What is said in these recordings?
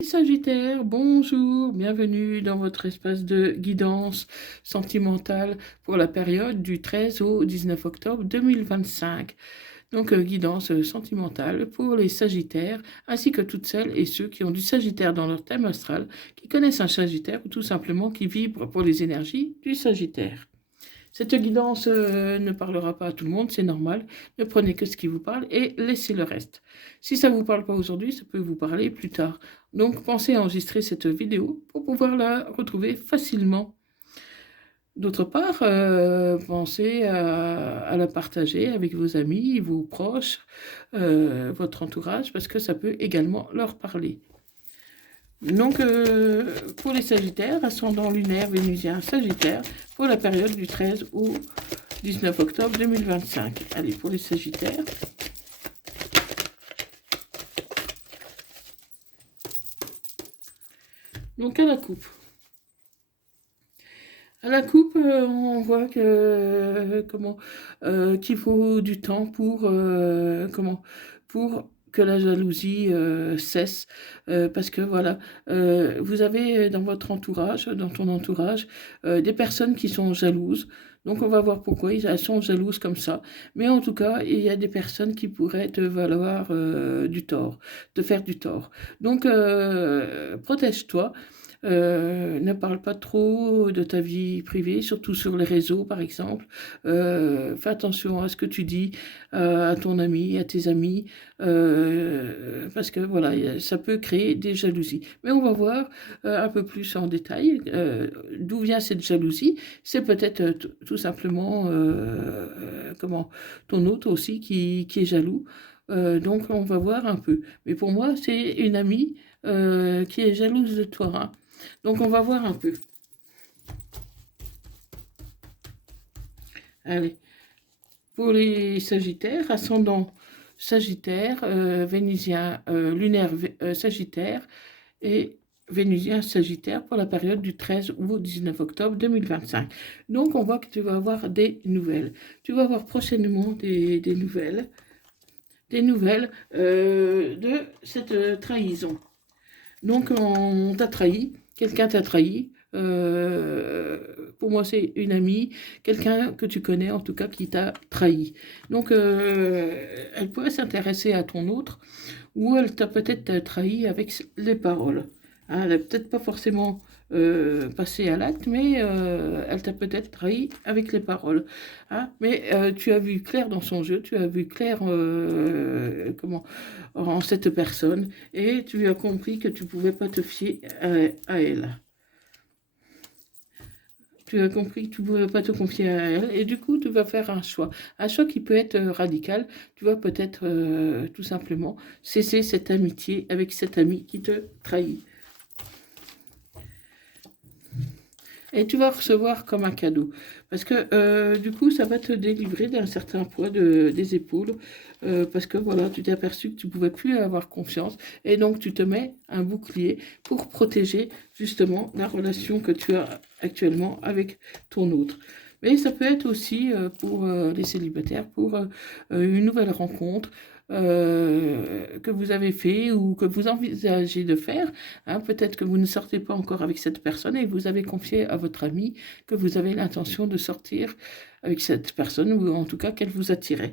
Sagittaire, bonjour, bienvenue dans votre espace de guidance sentimentale pour la période du 13 au 19 octobre 2025. Donc, guidance sentimentale pour les Sagittaires, ainsi que toutes celles et ceux qui ont du Sagittaire dans leur thème astral, qui connaissent un Sagittaire ou tout simplement qui vibrent pour les énergies du Sagittaire. Cette guidance ne parlera pas à tout le monde, c'est normal. Ne prenez que ce qui vous parle et laissez le reste. Si ça ne vous parle pas aujourd'hui, ça peut vous parler plus tard. Donc pensez à enregistrer cette vidéo pour pouvoir la retrouver facilement. D'autre part, pensez à la partager avec vos amis, vos proches, votre entourage, parce que ça peut également leur parler. Donc, pour les Sagittaires, ascendant lunaire vénusien Sagittaire, pour la période du 13 au 19 octobre 2025. Allez, pour les Sagittaires. Donc, à la coupe. À la coupe, on voit que qu'il faut du temps pour pour que la jalousie cesse, parce que voilà, vous avez dans votre entourage, dans ton entourage, des personnes qui sont jalouses. Donc on va voir pourquoi elles sont jalouses comme ça. Mais en tout cas, il y a des personnes qui pourraient te valoir du tort, te faire du tort. Donc protège-toi. Ne parle pas trop de ta vie privée, surtout sur les réseaux par exemple. Fais attention à ce que tu dis à ton ami, à tes amis, parce que voilà, ça peut créer des jalousies. Mais on va voir un peu plus en détail d'où vient cette jalousie. C'est peut-être tout simplement ton autre aussi qui est jaloux. Donc on va voir un peu. Mais pour moi, c'est une amie qui est jalouse de toi, hein. Donc on va voir un peu. Allez, pour les Sagittaires, ascendant Sagittaire, Vénusien, lunaire Sagittaire et Vénusien Sagittaire pour la période du 13 au 19 octobre 2025. Donc on voit que tu vas avoir des nouvelles. Tu vas avoir prochainement des nouvelles. Des nouvelles de cette trahison. Donc on t'a trahi, quelqu'un t'a trahi. Pour moi, c'est une amie, quelqu'un que tu connais en tout cas qui t'a trahi. Donc, elle pourrait s'intéresser à ton autre, ou elle t'a peut-être trahi avec les paroles. Hein, elle n'a peut-être pas forcément passé à l'acte, mais elle t'a peut-être trahi avec les paroles. Hein, mais tu as vu clair dans son jeu, tu as vu clair en cette personne, et tu as compris que tu ne pouvais pas te fier à elle. Tu as compris que tu ne pouvais pas te confier à elle, et du coup, tu vas faire un choix. Un choix qui peut être radical. Tu vas peut-être tout simplement cesser cette amitié avec cet ami qui te trahit. Et tu vas recevoir comme un cadeau. Parce que du coup, ça va te délivrer d'un certain poids des épaules. Parce que voilà, tu t'es aperçu que tu ne pouvais plus avoir confiance. Et donc, tu te mets un bouclier pour protéger justement la relation que tu as actuellement avec ton autre. Mais ça peut être aussi pour les célibataires, pour une nouvelle rencontre que vous avez fait ou que vous envisagez de faire. Hein, peut-être que vous ne sortez pas encore avec cette personne et vous avez confié à votre ami que vous avez l'intention de sortir avec cette personne, ou en tout cas qu'elle vous attirait.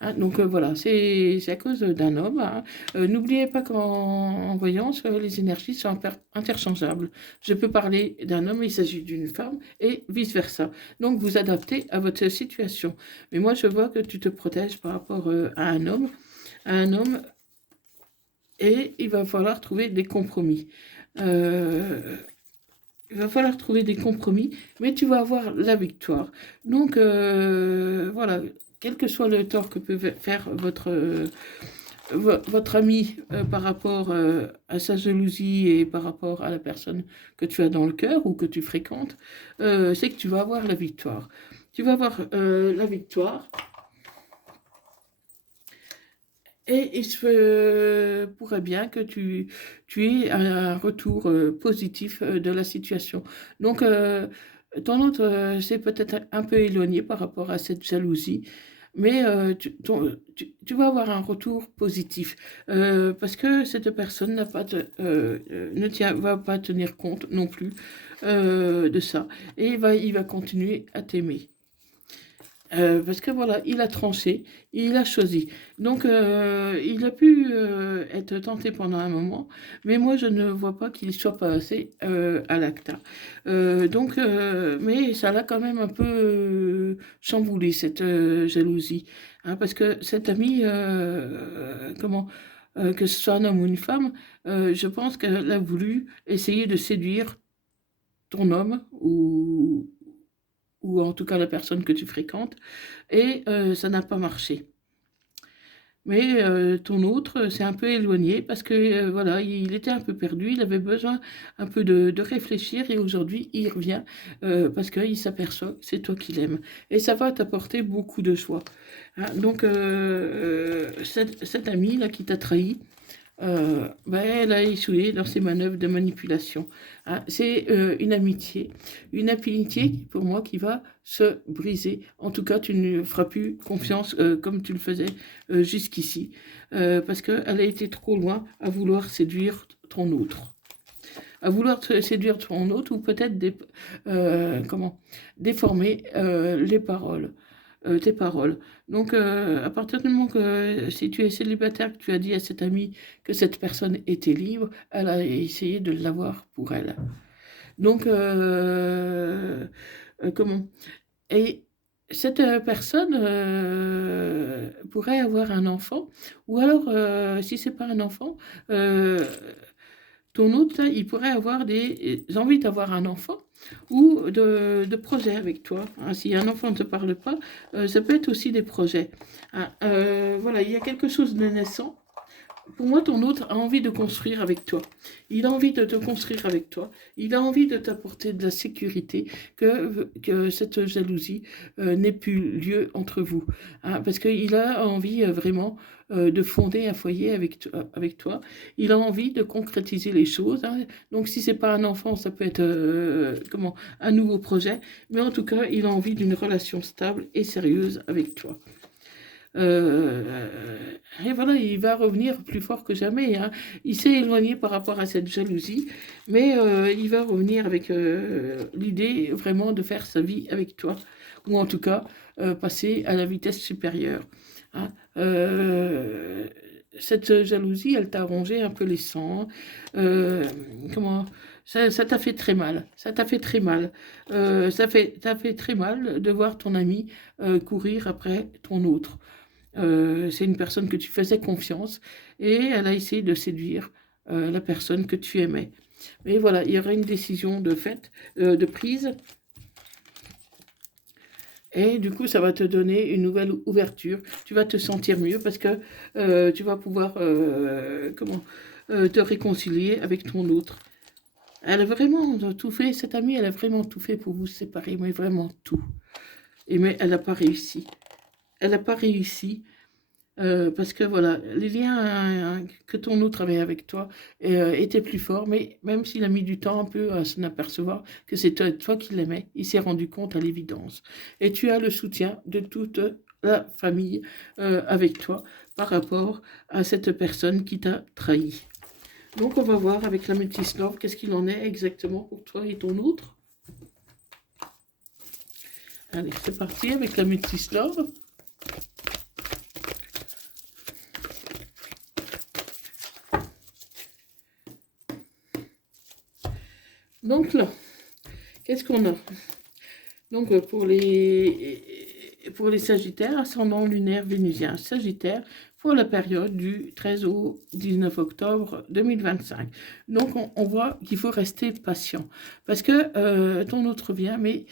Hein, donc voilà, c'est à cause d'un homme. Hein. N'oubliez pas qu'en voyance, les énergies sont interchangeables. Je peux parler d'un homme, il s'agit d'une femme, et vice-versa. Donc vous adaptez à votre situation. Mais moi, je vois que tu te protèges par rapport à un homme, et il va falloir trouver des compromis. Il va falloir trouver des compromis, mais tu vas avoir la victoire. Donc, voilà, quel que soit le tort que peut faire votre ami par rapport à sa jalousie et par rapport à la personne que tu as dans le cœur ou que tu fréquentes, c'est que tu vas avoir la victoire. Tu vas avoir la victoire. Et il se pourrait bien que tu aies un retour positif de la situation. Donc, ton autre s'est peut-être un peu éloigné par rapport à cette jalousie, mais tu vas avoir un retour positif, parce que cette personne n'a pas ne va pas tenir compte non plus de ça, et il va continuer à t'aimer. Parce que voilà, il a tranché, il a choisi. Donc, il a pu être tenté pendant un moment, mais moi, je ne vois pas qu'il soit passé à l'acte, hein. Mais ça l'a quand même un peu chamboulé, cette jalousie, hein, parce que cet ami, que ce soit un homme ou une femme, je pense qu'elle a voulu essayer de séduire ton homme ou en tout cas la personne que tu fréquentes, et ça n'a pas marché. Mais ton autre s'est un peu éloigné parce que voilà, il était un peu perdu, il avait besoin un peu de réfléchir, et aujourd'hui il revient parce qu'il s'aperçoit que c'est toi qui l'aimes. Et ça va t'apporter beaucoup de joie, hein. Donc cette amie là qui t'a trahi, elle a échoué dans ses manœuvres de manipulation, hein. C'est une amitié pour moi qui va se briser. En tout cas, tu ne feras plus confiance comme tu le faisais jusqu'ici, parce qu'elle a été trop loin à vouloir séduire ton autre. À vouloir séduire ton autre, ou peut-être déformer tes paroles. Donc, à partir du moment que si tu es célibataire, que tu as dit à cette amie que cette personne était libre, elle a essayé de l'avoir pour elle. Donc, comment et cette personne pourrait avoir un enfant, ou alors, si c'est pas un enfant, euh, ton autre, là, il pourrait avoir des envies d'avoir un enfant ou de projets avec toi, hein. Si un enfant ne te parle pas, ça peut être aussi des projets, hein. Voilà, il y a quelque chose de naissant. Pour moi, ton autre a envie de construire avec toi. Il a envie de te construire avec toi. Il a envie de t'apporter de la sécurité, que cette jalousie n'ait plus lieu entre vous, hein, parce qu'il a envie vraiment de fonder un foyer avec toi. Il a envie de concrétiser les choses, hein. Donc, si c'est pas un enfant, ça peut être un nouveau projet. Mais en tout cas, il a envie d'une relation stable et sérieuse avec toi. Et voilà, il va revenir plus fort que jamais, hein. Il s'est éloigné par rapport à cette jalousie, mais il va revenir avec l'idée vraiment de faire sa vie avec toi, ou en tout cas passer à la vitesse supérieure, hein. Cette jalousie, elle t'a rongé un peu les sangs. Euh, comment ça t'a fait très mal. Ça t'a fait très mal. Ça fait très mal de voir ton ami courir après ton autre. C'est une personne que tu faisais confiance, et elle a essayé de séduire la personne que tu aimais. Mais voilà, il y aura une décision de prise, et du coup, ça va te donner une nouvelle ouverture. Tu vas te sentir mieux parce que tu vas pouvoir te réconcilier avec ton autre. Elle a vraiment tout fait, cette amie, elle a vraiment tout fait pour vous séparer, mais vraiment tout. Mais elle n'a pas réussi. Elle n'a pas réussi. Parce que voilà, les liens que ton autre avait avec toi étaient plus forts, mais même s'il a mis du temps un peu à s'en apercevoir que c'est toi qui l'aimais, il s'est rendu compte à l'évidence. Et tu as le soutien de toute la famille avec toi par rapport à cette personne qui t'a trahi. Donc on va voir avec la Métis Love qu'est-ce qu'il en est exactement pour toi et ton autre. Allez, c'est parti avec la Métis Love. Donc là, qu'est-ce qu'on a? Donc pour les Sagittaires, ascendant lunaire vénusien Sagittaire, pour la période du 13 au 19 octobre 2025. Donc on voit qu'il faut rester patient, parce que ton autre vient, mais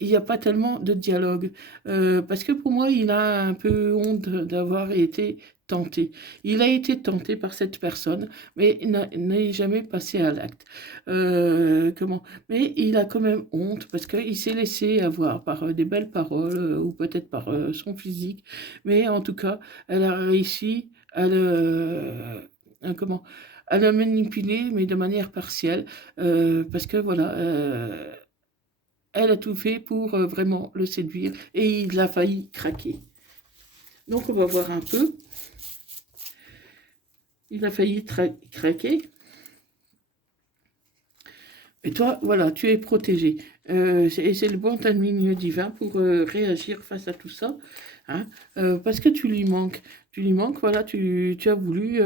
il n'y a pas tellement de dialogue, parce que pour moi, il a un peu honte d'avoir été tenté. Il a été tenté par cette personne, mais n'est jamais passé à l'acte. Mais il a quand même honte, parce qu'il s'est laissé avoir par des belles paroles, ou peut-être par son physique, mais en tout cas, elle a réussi à le manipuler, mais de manière partielle, parce que voilà, elle a tout fait pour vraiment le séduire, et il a failli craquer. Donc, on va voir un peu. Il a failli craquer. Et toi, voilà, tu es protégé. Et c'est le bon timing divin pour réagir face à tout ça. Hein, parce que tu lui manques. Tu lui manques, voilà, tu as voulu,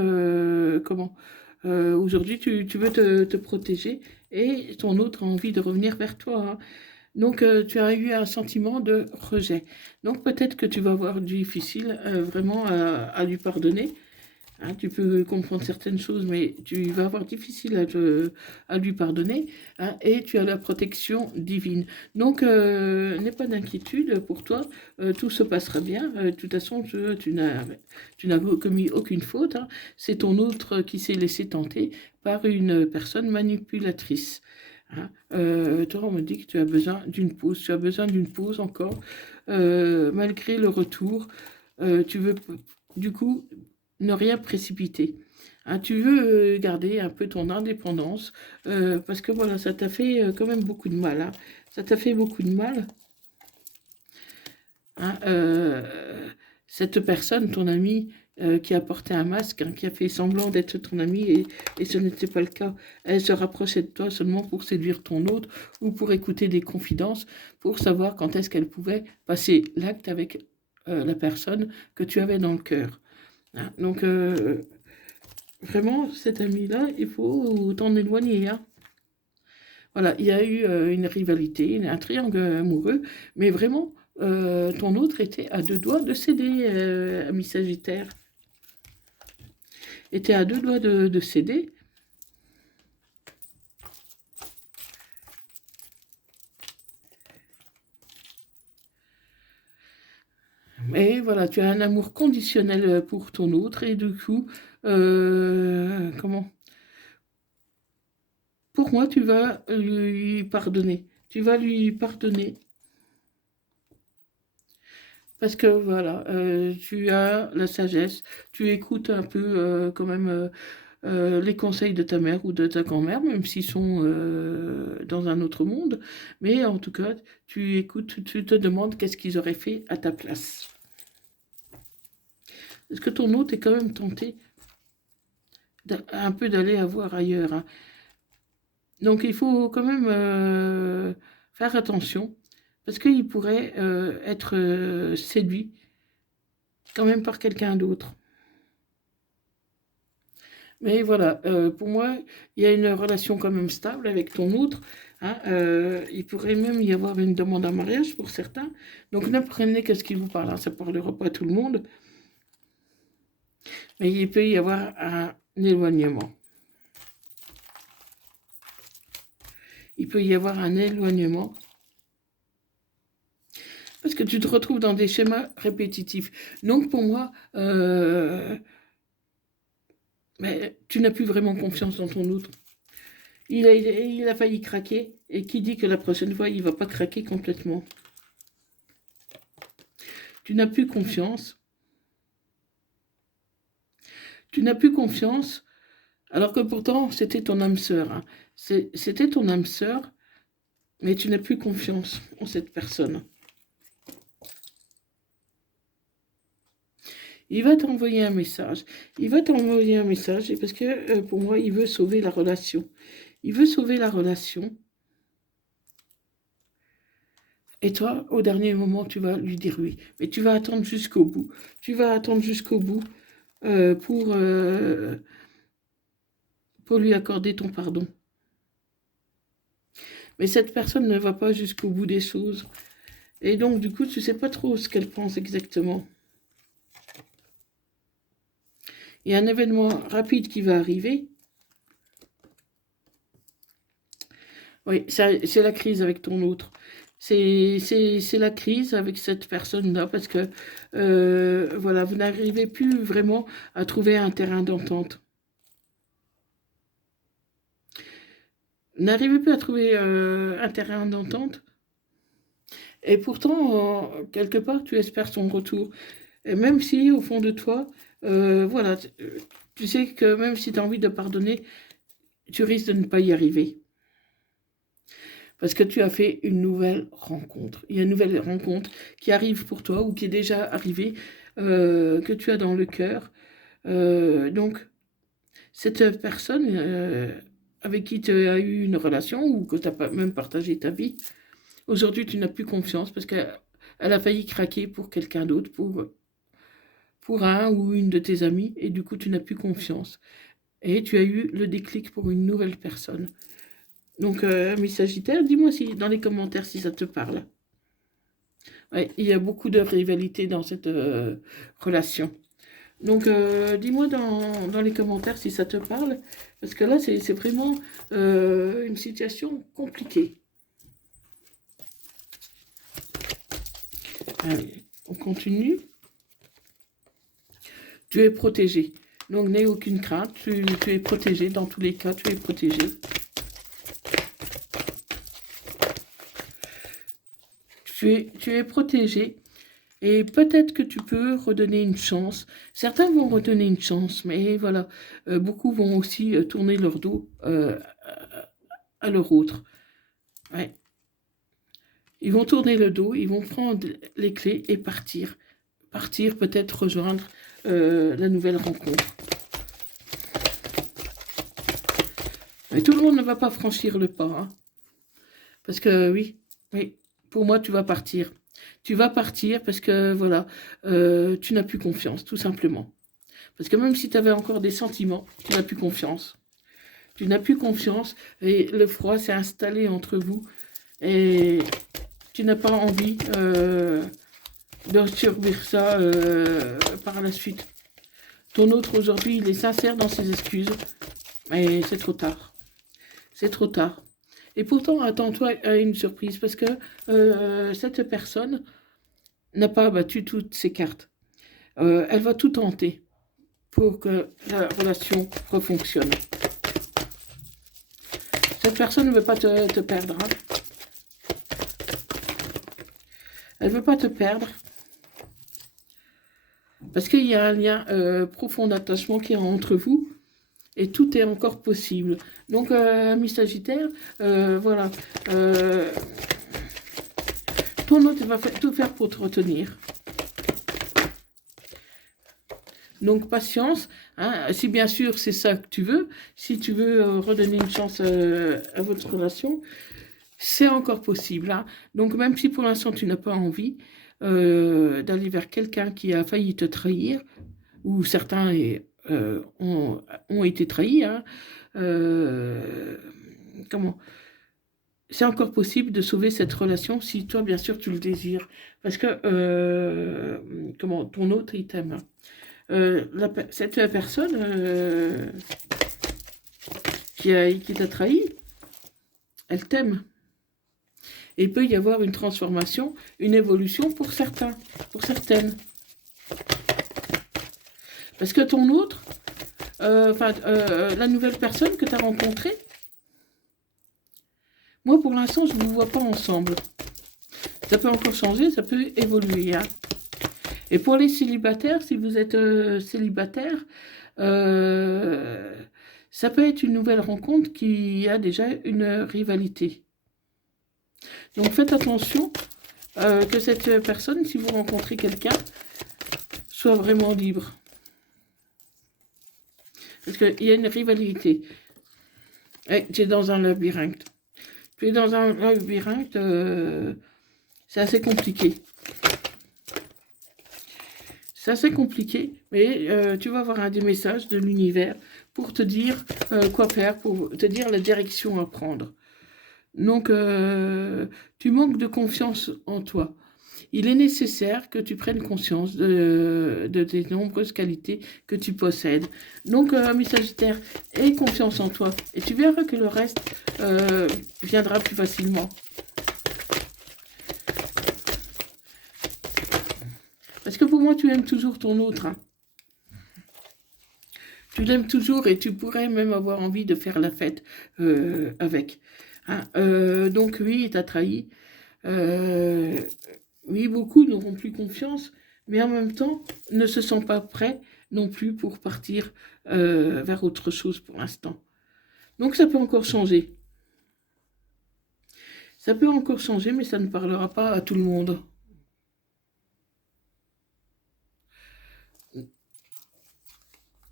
comment aujourd'hui, tu veux te protéger et ton autre a envie de revenir vers toi. Hein. Donc, tu as eu un sentiment de rejet. Donc, peut-être que tu vas avoir du difficile vraiment à lui pardonner. Hein, tu peux comprendre certaines choses, mais tu vas avoir difficile à lui pardonner. Hein, et tu as la protection divine. Donc, n'aie pas d'inquiétude pour toi. Tout se passera bien. De toute façon, tu n'as commis aucune faute. Hein. C'est ton autre qui s'est laissé tenter par une personne manipulatrice. Hein. Toi, on me dit que tu as besoin d'une pause. Tu as besoin d'une pause encore, malgré le retour. Tu veux, du coup, ne rien précipiter. Hein, tu veux garder un peu ton indépendance, parce que voilà, ça t'a fait quand même beaucoup de mal. Hein. Ça t'a fait beaucoup de mal. Hein, cette personne, ton ami, qui a porté un masque, hein, qui a fait semblant d'être ton ami, et ce n'était pas le cas. Elle se rapprochait de toi seulement pour séduire ton autre ou pour écouter des confidences, pour savoir quand est-ce qu'elle pouvait passer l'acte avec la personne que tu avais dans le cœur. Hein, donc, vraiment, cet ami-là, il faut t'en éloigner. Hein. Voilà, il y a eu une rivalité, un triangle amoureux, mais vraiment, ton autre était à deux doigts de céder, ami Sagittaire. Était à deux doigts de céder. Mais voilà, tu as un amour conditionnel pour ton autre, et du coup, comment pour moi, tu vas lui pardonner. Tu vas lui pardonner. Parce que voilà, tu as la sagesse, tu écoutes un peu quand même les conseils de ta mère ou de ta grand-mère, même s'ils sont dans un autre monde. Mais en tout cas, tu écoutes, tu te demandes qu'est-ce qu'ils auraient fait à ta place. Est-ce que ton autre est quand même tenté un peu d'aller à voir ailleurs. Hein. Donc il faut quand même faire attention, parce qu'il pourrait être séduit quand même par quelqu'un d'autre. Mais voilà, pour moi, il y a une relation quand même stable avec ton autre. Hein, il pourrait même y avoir une demande en mariage pour certains. Donc n'apprenez qu'à ce qu'il vous parle. Hein, ça ne parlera pas à tout le monde. Mais il peut y avoir un éloignement. Il peut y avoir un éloignement. Parce que tu te retrouves dans des schémas répétitifs. Donc pour moi, mais tu n'as plus vraiment confiance dans ton autre. Il a failli craquer. Et qui dit que la prochaine fois, il ne va pas craquer complètement? Tu n'as plus confiance. Tu n'as plus confiance, alors que pourtant, c'était ton âme sœur. Hein. C'était ton âme sœur, mais tu n'as plus confiance en cette personne. Il va t'envoyer un message. Il va t'envoyer un message, parce que pour moi, il veut sauver la relation. Il veut sauver la relation. Et toi, au dernier moment, tu vas lui dire oui. Mais tu vas attendre jusqu'au bout. Tu vas attendre jusqu'au bout pour lui accorder ton pardon. Mais cette personne ne va pas jusqu'au bout des choses. Et donc, du coup, tu ne sais pas trop ce qu'elle pense exactement. Il y a un événement rapide qui va arriver. Oui, c'est la crise avec ton autre. C'est la crise avec cette personne-là, parce que voilà, vous n'arrivez plus vraiment à trouver un terrain d'entente. Vous n'arrivez plus à trouver un terrain d'entente. Et pourtant, quelque part, tu espères son retour. Et même si, au fond de toi, voilà, tu sais que même si tu as envie de pardonner, tu risques de ne pas y arriver. Parce que tu as fait une nouvelle rencontre. Il y a une nouvelle rencontre qui arrive pour toi ou qui est déjà arrivée que tu as dans le cœur. Donc, cette personne avec qui tu as eu une relation ou que tu as même partagé ta vie, aujourd'hui tu n'as plus confiance parce qu'elle a failli craquer pour quelqu'un d'autre, pour un ou une de tes amis, et du coup tu n'as plus confiance. Et tu as eu le déclic pour une nouvelle personne. Donc, mes Sagittaires, dis-moi si, dans les commentaires si ça te parle. Ouais, il y a beaucoup de rivalité dans cette relation. Donc, dis-moi dans les commentaires si ça te parle, parce que là, c'est vraiment une situation compliquée. Allez, on continue. Tu es protégé. Donc, n'aie aucune crainte, tu es protégé. Dans tous les cas, tu es protégé. Tu es protégé. Et peut-être que tu peux redonner une chance. Certains vont redonner une chance, mais voilà, beaucoup vont aussi tourner leur dos à leur autre. Ouais. Ils vont tourner le dos, ils vont prendre les clés et partir. Partir, peut-être rejoindre la nouvelle rencontre. Mais tout le monde ne va pas franchir le pas. Hein. Parce que oui, pour moi, tu vas partir. Tu vas partir parce que, voilà, tu n'as plus confiance, tout simplement. Parce que même si tu avais encore des sentiments, tu n'as plus confiance. Tu n'as plus confiance et le froid s'est installé entre vous. Et tu n'as pas envie de subir ça par la suite. Ton autre aujourd'hui, il est sincère dans ses excuses. Mais c'est trop tard. C'est trop tard. Et pourtant, attends-toi à une surprise parce que cette personne n'a pas battu toutes ses cartes. Elle va tout tenter pour que la relation refonctionne. Cette personne ne veut pas te perdre. Hein. Elle ne veut pas te perdre. Parce qu'il y a un lien profond d'attachement qui est entre vous. Et tout est encore possible. Donc, ami Sagittaire, voilà. Ton autre va tout faire pour te retenir. Donc, patience. Hein, si bien sûr c'est ça que tu veux, si tu veux redonner une chance à votre relation, c'est encore possible. Hein. Donc, même si pour l'instant tu n'as pas envie d'aller vers quelqu'un qui a failli te trahir, ou certains ont été trahis, hein, comment c'est encore possible de sauver cette relation si toi, bien sûr, tu le désires. Parce que, ton autre, il t'aime. Cette personne qui t'a trahi, elle t'aime. Et il peut y avoir une transformation, une évolution pour certains, pour certaines. Parce que ton autre, la nouvelle personne que tu as rencontrée, moi pour l'instant je ne vous vois pas ensemble. Ça peut encore changer, ça peut évoluer. Hein. Et pour les célibataires, si vous êtes célibataire, ça peut être une nouvelle rencontre qui a déjà une rivalité. Donc faites attention que cette personne, si vous rencontrez quelqu'un, soit vraiment libre. Parce qu'il y a une rivalité. Et tu es dans un labyrinthe. Tu es dans un labyrinthe, c'est assez compliqué. C'est assez compliqué, mais tu vas avoir des messages de l'univers pour te dire quoi faire, pour te dire la direction à prendre. Donc, tu manques de confiance en toi. Il est nécessaire que tu prennes conscience de tes nombreuses qualités que tu possèdes. Donc, mes Sagittaires, aie confiance en toi. Et tu verras que le reste viendra plus facilement. Parce que pour moi, tu aimes toujours ton autre. Hein. Tu l'aimes toujours et tu pourrais même avoir envie de faire la fête avec. Hein. Donc, oui, il t'a trahi. Oui, beaucoup n'auront plus confiance, mais en même temps, ne se sentent pas prêts non plus pour partir vers autre chose pour l'instant. Donc, ça peut encore changer. Ça peut encore changer, mais ça ne parlera pas à tout le monde.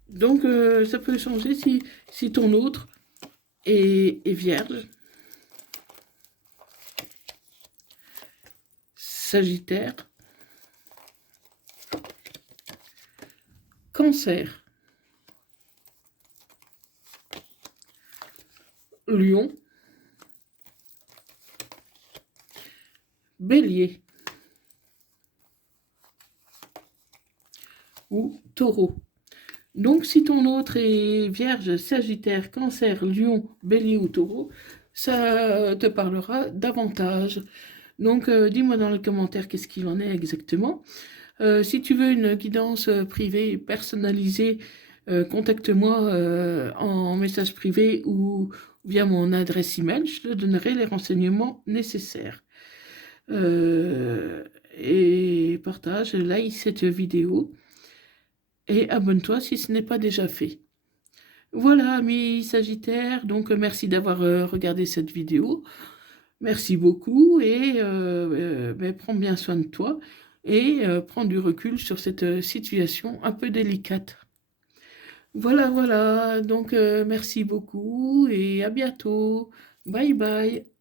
Donc, ça peut changer si ton autre est vierge, sagittaire, cancer, lion, bélier ou taureau. Donc, si ton autre est vierge, sagittaire, cancer, lion, bélier ou taureau, ça te parlera davantage. Donc, dis-moi dans les commentaires qu'est-ce qu'il en est exactement. Si tu veux une guidance privée personnalisée, contacte-moi en message privé ou via mon adresse email. Je te donnerai les renseignements nécessaires. Et partage, like cette vidéo et abonne-toi si ce n'est pas déjà fait. Voilà, amis Sagittaire, donc merci d'avoir regardé cette vidéo. Merci beaucoup et ben, prends bien soin de toi et prends du recul sur cette situation un peu délicate. Voilà, voilà, donc merci beaucoup et à bientôt. Bye bye.